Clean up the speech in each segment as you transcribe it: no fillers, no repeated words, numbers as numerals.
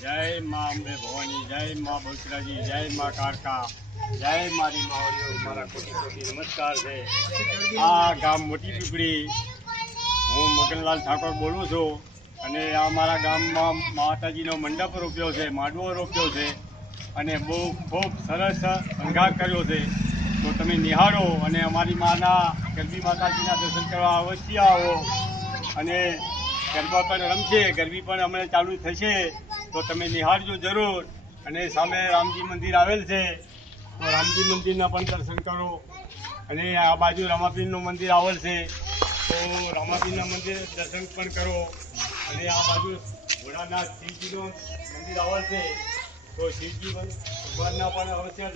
જય મા અંબે ભવાની, જય મા બહુચરાજી, જય મા કારકા, જય મારી માવડીઓ. મારા કોટી કોટી નમસ્કાર છે. આ ગામ મોટી પીપળી, હું મગનલાલ ઠાકોર બોલું છું. અને આ મારા ગામમાં માતાજીનો મંડપ રોપ્યો છે, માંડવો રોપ્યો છે અને બહુ ખૂબ સરસ શણગાર કર્યો છે. તો તમે નિહાળો અને અમારી માના ગરબી માતાજીના દર્શન કરવા અવશ્ય આવો. અને ગરબા પણ રમશે, ગરબી પણ હમણાં ચાલુ થશે, તો તમે નિહાળજો જરૂર. અને સામે રામજી મંદિર આવેલ છે, તો રામજી મંદિરના પણ દર્શન કરો. અને આ બાજુ રામાપીરનું મંદિર આવેલ છે, તો રામાપીરના મંદિર દર્શન પણ કરો. અને આ બાજુ ભોળાનાથ શિવજીનું મંદિર આવેલ છે, તો શિવજી ભગવાનના પણ અવશ્ય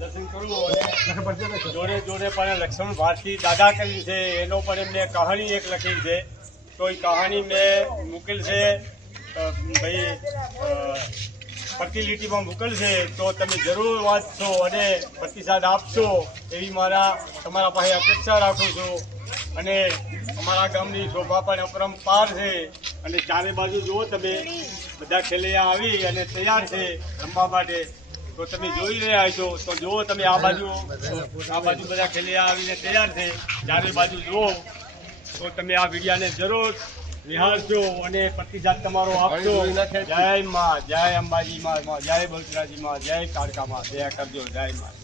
દર્શન કરો. અને જોડે જોડે પણ લક્ષ્મણ ભારતી દાદા કરી છે, એનો પણ એમને કહાણી એક લખી છે. તો એ કહાણી મેં મૂકેલ છે, ભાઈ ફર્ટિલિટીમાં મૂકેલ છે, તો તમે જરૂર વાંચશો અને પ્રતિસાદ આપશો એવી તમારા પાસે અપેક્ષા રાખું છું. અને અમારા ગામની શોભા પણ અપરંપાર છે. અને ચારે બાજુ જુઓ તમે, બધા ખેલૈયા આવી અને તૈયાર છે રમવા માટે. તો તમે જોઈ રહ્યા છો, તો જુઓ તમે આ બાજુ બધા ખેલૈયા આવીને તૈયાર છે. ચારે બાજુ જુઓ, તો તમે આ વિડીયાને જરૂર નિહાળજો અને પ્રતિસાદ તમારો આપજો. જય માં, જય અંબાજી માં, જય બહુચરાજી માં, જય કાળકા માં, જય કરજો. જય માં.